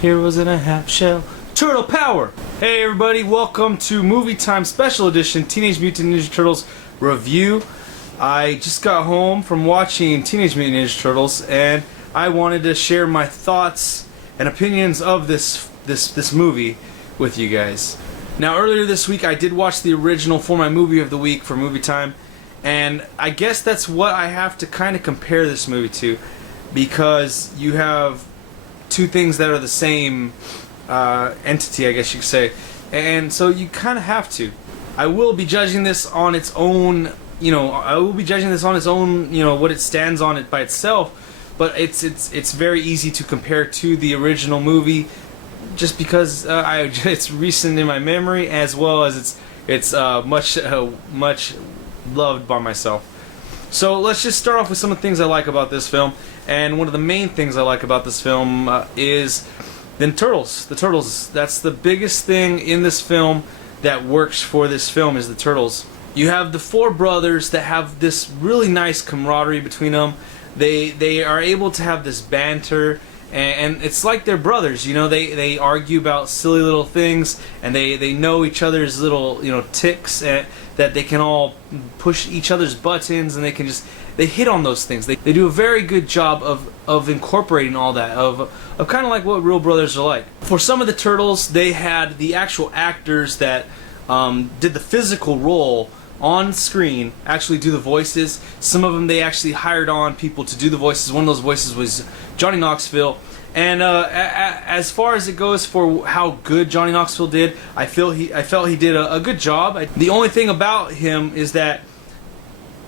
Heroes in a half shell. Turtle power! Hey everybody, welcome to Movie Time Special Edition Teenage Mutant Ninja Turtles review. I just got home from watching Teenage Mutant Ninja Turtles and I wanted to share my thoughts and opinions of this movie with you guys. Now earlier this week I did watch the original for my movie of the week for Movie Time, and I guess that's what I have to kind of compare this movie to, because you have two things that are the same entity, I guess you could say, and so you kind of have to. I will be judging this on its own, what it stands on it by itself, but it's very easy to compare to the original movie, just because it's recent in my memory, as well as it's much loved by myself. So let's just start off with some of the things I like about this film, and one of the main things I like about this film is the turtles. The turtles. That's the biggest thing in this film that works for this film, is the turtles. You have the four brothers that have this really nice camaraderie between them. They are able to have this banter, and it's like they're brothers. You know, they argue about silly little things, and they know each other's little ticks, and that they can all push each other's buttons, and they hit on those things. They do a very good job of incorporating all that, of kind of like what real brothers are like. For some of the turtles, they had the actual actors that did the physical role on screen actually do the voices. Some of them they actually hired on people to do the voices. One of those voices was Johnny Knoxville. And as far as it goes for how good Johnny Knoxville did, I felt he did a good job. The only thing about him is that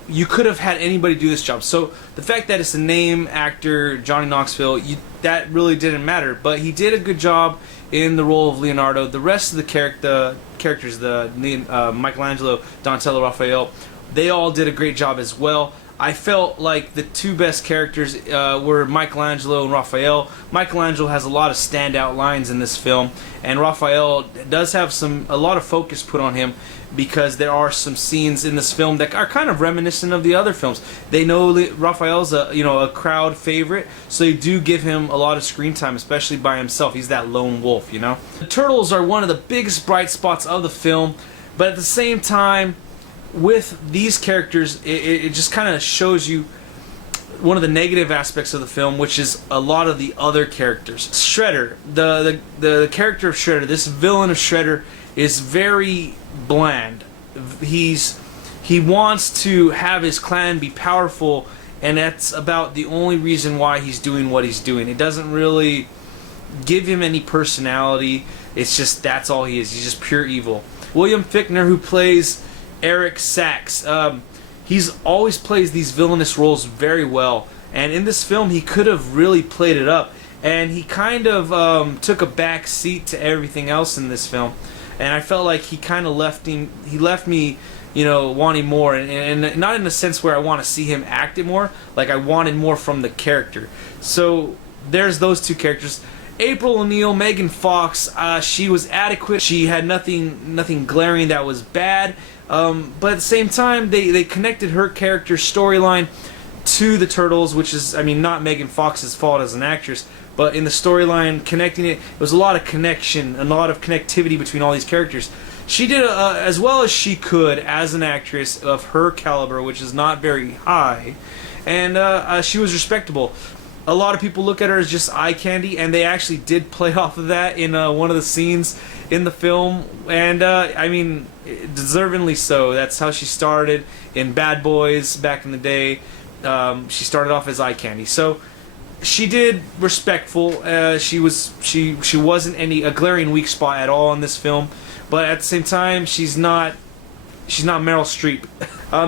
you could have had anybody do this job. So the fact that it's a name actor, Johnny Knoxville, that really didn't matter. But he did a good job in the role of Leonardo. The rest of the characters, Michelangelo, Donatello, Raphael, they all did a great job as well. I felt like the two best characters were Michelangelo and Raphael. Michelangelo has a lot of standout lines in this film, and Raphael does have a lot of focus put on him, because there are some scenes in this film that are kind of reminiscent of the other films. They know Raphael's a crowd favorite, so they do give him a lot of screen time, especially by himself. He's that lone wolf, you know. The turtles are one of the biggest bright spots of the film, but at the same time, with these characters, it just kind of shows you one of the negative aspects of the film, which is a lot of the other characters. Shredder, the character of Shredder, this villain of Shredder, is very bland. He wants to have his clan be powerful, and that's about the only reason why he's doing what he's doing. It doesn't really give him any personality. It's just that's all he is. He's just pure evil. William Fichtner, who plays Eric Sachs, he's always plays these villainous roles very well, and in this film he could have really played it up, and he kind of took a back seat to everything else in this film, and I felt like he kind of left me wanting more, and not in the sense where I want to see him act it more, like I wanted more from the character. So there's those two characters. April O'Neil, Megan Fox, she was adequate. She had nothing glaring that was bad. But at the same time, they connected her character storyline to the turtles, which is, not Megan Fox's fault as an actress, but in the storyline, connecting it was a lot of connection, a lot of connectivity between all these characters. She did as well as she could as an actress of her caliber, which is not very high, and she was respectable. A lot of people look at her as just eye candy, and they actually did play off of that in one of the scenes in the film, and deservingly so. That's how she started in Bad Boys back in the day. She started off as eye candy, so she did respectful. She wasn't a glaring weak spot at all in this film, but at the same time, she's not Meryl Streep.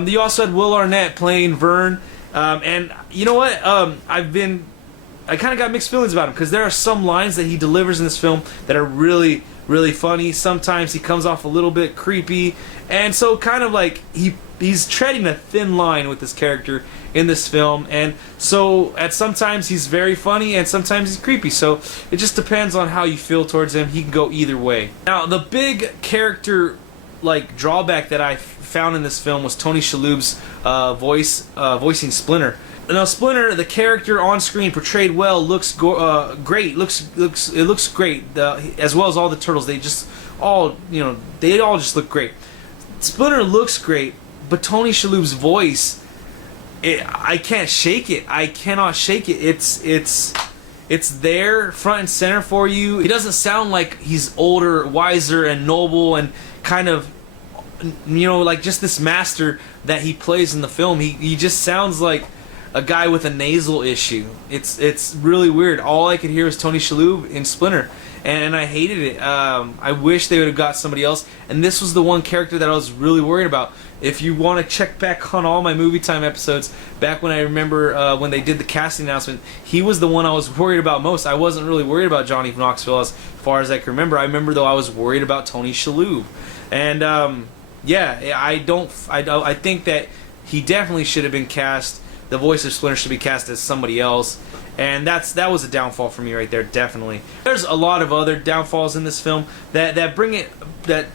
You also had Will Arnett playing Vern. And you know what? I kind of got mixed feelings about him, because there are some lines that he delivers in this film that are really, really funny. Sometimes he comes off a little bit creepy, and so kind of like he's treading a thin line with this character in this film, and so sometimes he's very funny and sometimes he's creepy. So it just depends on how you feel towards him. He can go either way. Now, the big character like drawback that I found in this film was Tony Shalhoub's voicing Splinter. Now Splinter, the character on screen portrayed well, looks great. It looks great. As well as all the turtles, they just all they all just look great. Splinter looks great, but Tony Shalhoub's voice, I can't shake it. I cannot shake it. It's there, front and center for you. He doesn't sound like he's older, wiser, and noble, and kind of, like just this master that he plays in the film. He just sounds like a guy with a nasal issue. It's really weird. All I could hear was Tony Shalhoub in Splinter, and I hated it. I wish they would have got somebody else, and this was the one character that I was really worried about. If you want to check back on all my Movie Time episodes, back when I remember when they did the casting announcement, he was the one I was worried about most. I wasn't really worried about Johnny Knoxville as far as I can remember. I remember though I was worried about Tony Shalhoub, and I think that he definitely should have been cast. The voice of Splinter should be cast as somebody else, and that was a downfall for me right there. Definitely, there's a lot of other downfalls in this film that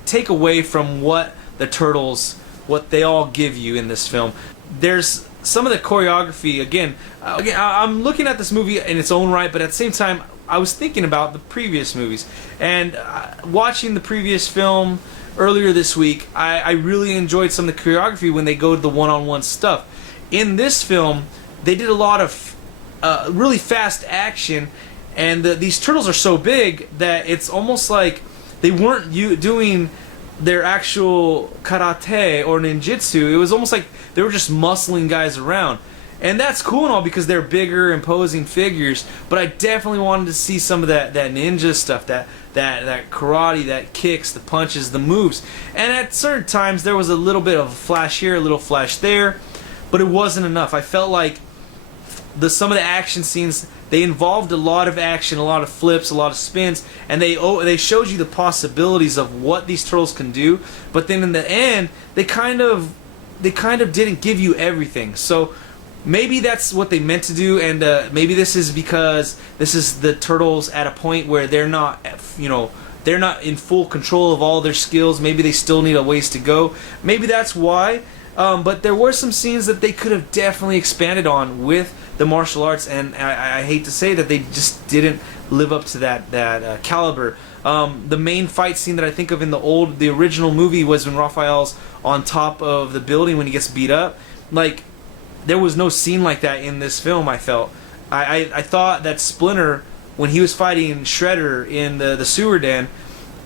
take away from what the Turtles, what they all give you in this film. There's some of the choreography. Again, I'm looking at this movie in its own right, but at the same time, I was thinking about the previous movies and watching the previous film earlier this week. I really enjoyed some of the choreography when they go to the one-on-one stuff. In this film, they did a lot of really fast action, and these turtles are so big that it's almost like they weren't doing their actual karate or ninjutsu. It was almost like they were just muscling guys around. And that's cool and all because they're bigger, imposing figures, but I definitely wanted to see some of that ninja stuff, that karate, that kicks, the punches, the moves. And at certain times there was a little bit of a flash here, a little flash there, but it wasn't enough. I felt like some of the action scenes, they involved a lot of action, a lot of flips, a lot of spins, and they showed you the possibilities of what these turtles can do. But then in the end, they kind of didn't give you everything. So maybe that's what they meant to do, and maybe this is because this is the turtles at a point where they're not in full control of all their skills. Maybe they still need a ways to go. Maybe that's why. But there were some scenes that they could have definitely expanded on with the martial arts, and I hate to say that they just didn't live up to that caliber. The main fight scene that I think of in the original movie was when Raphael's on top of the building when he gets beat up. Like, there was no scene like that in this film. I felt I thought that Splinter, when he was fighting Shredder in the sewer den,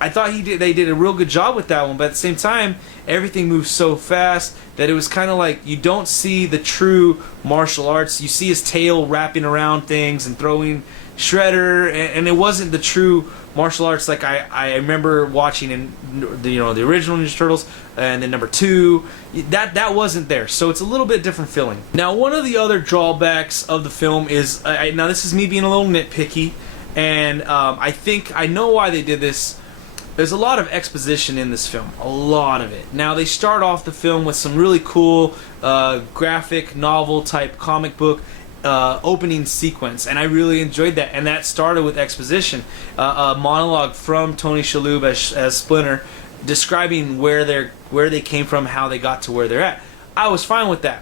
I thought they did a real good job with that one, but at the same time, everything moves so fast that it was kind of like you don't see the true martial arts. You see his tail wrapping around things and throwing Shredder, and it wasn't the true martial arts like I remember watching in the original Ninja Turtles and then number 2. That wasn't there, so it's a little bit different feeling. Now, one of the other drawbacks of the film is now this is me being a little nitpicky, and I know why they did this. There's a lot of exposition in this film, a lot of it. Now, they start off the film with some really cool graphic novel type comic book opening sequence, and I really enjoyed that. And that started with exposition, a monologue from Tony Shalhoub as Splinter, describing where they came from, how they got to where they're at. I was fine with that.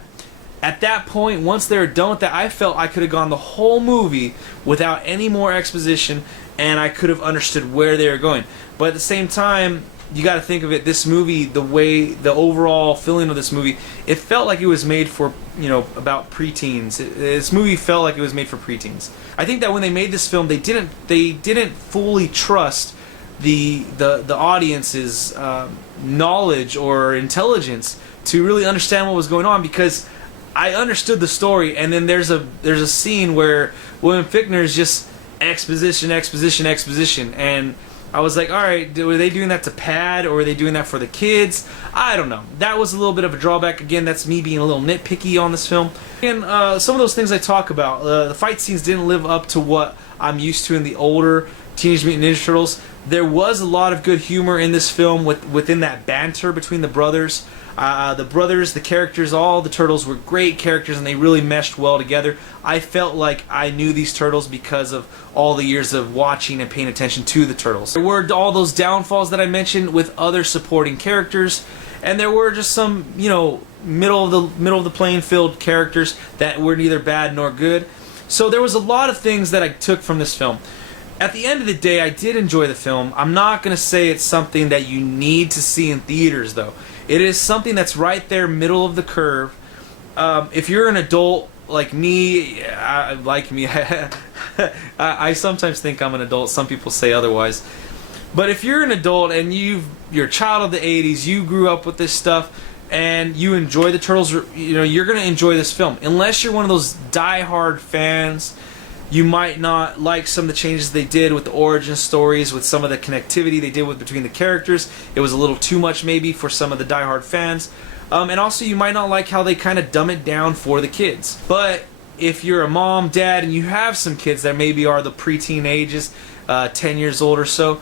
At that point, once they were done with that, I felt I could have gone the whole movie without any more exposition, and I could have understood where they were going. But at the same time, you got to think of it, this movie, the overall feeling of this movie, it felt like it was made for, about preteens. This movie felt like it was made for preteens. I think that when they made this film, they didn't fully trust the audience's knowledge or intelligence to really understand what was going on, because I understood the story, and then there's a scene where William Fichtner is just exposition, and I was like, all right, were they doing that to pad, or were they doing that for the kids? I don't know. That was a little bit of a drawback. Again, that's me being a little nitpicky on this film. And some of those things I talk about, the fight scenes didn't live up to what I'm used to in the older Teenage Mutant Ninja Turtles. There was a lot of good humor in this film within that banter between the brothers. The brothers, the characters, all the turtles were great characters, and they really meshed well together. I felt like I knew these turtles because of all the years of watching and paying attention to the turtles. There were all those downfalls that I mentioned with other supporting characters, and there were just some, you know, middle of the playing field characters that were neither bad nor good. So there was a lot of things that I took from this film. At the end of the day, I did enjoy the film. I'm not going to say it's something that you need to see in theaters, though. It is something that's right there, middle of the curve. If you're an adult like me, I sometimes think I'm an adult. Some people say otherwise. But if you're an adult and you're a child of the 80s, you grew up with this stuff, and you enjoy the Turtles, you know, you're going to enjoy this film. Unless you're one of those die-hard fans, you might not like some of the changes they did with the origin stories, with some of the connectivity they did between the characters. It was a little too much maybe for some of the die-hard fans. And also you might not like how they kind of dumb it down for the kids. But if you're a mom, dad, and you have some kids that maybe are the preteen ages, 10 years old or so,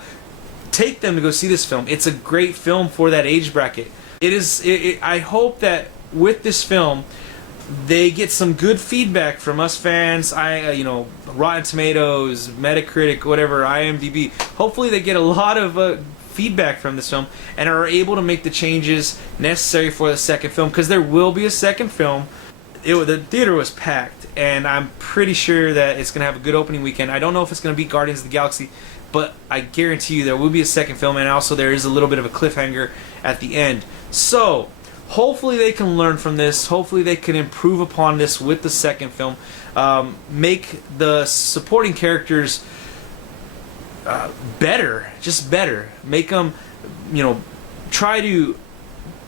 take them to go see this film. It's a great film for that age bracket. I hope that with this film, they get some good feedback from us fans. You know, Rotten Tomatoes, Metacritic, whatever, IMDb. Hopefully, they get a lot of feedback from this film and are able to make the changes necessary for the second film, because there will be a second film. The theater was packed, and I'm pretty sure that it's going to have a good opening weekend. I don't know if it's going to beat Guardians of the Galaxy, but I guarantee you there will be a second film, and also there is a little bit of a cliffhanger at the end. So, hopefully they can learn from this. Hopefully they can improve upon this with the second film. Make the supporting characters better, just better. Make them, you know, try to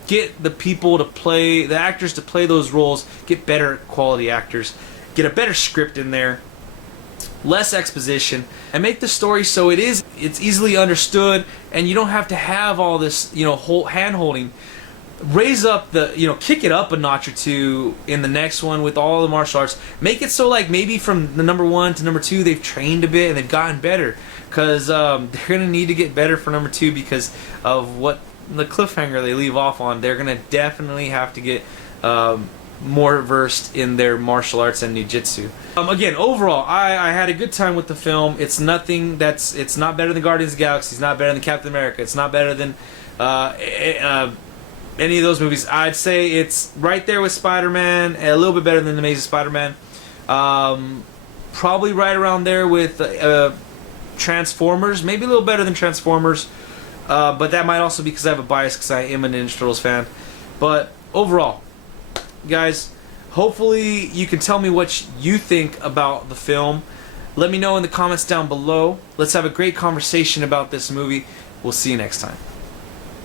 get the people to play, the actors to play those roles, get better quality actors, get a better script in there, less exposition, and make the story so it's easily understood, and you don't have to have all this, you know, whole hand-holding. Raise up kick it up a notch or two in the next one with all the martial arts. Make it so like maybe from the number 1 to number 2 they've trained a bit and they've gotten better, because they're gonna need to get better for number 2 because of what the cliffhanger they leave off on. They're gonna definitely have to get more versed in their martial arts and ninjutsu. Again, overall, I had a good time with the film. It's not better than Guardians of the Galaxy. It's not better than Captain America. It's not better than any of those movies. I'd say it's right there with Spider-Man, a little bit better than The Amazing Spider-Man. Probably right around there with Transformers, maybe a little better than Transformers, but that might also be because I have a bias because I am a Ninja Turtles fan. But overall, guys, hopefully you can tell me what you think about the film. Let me know in the comments down below. Let's have a great conversation about this movie. We'll see you next time.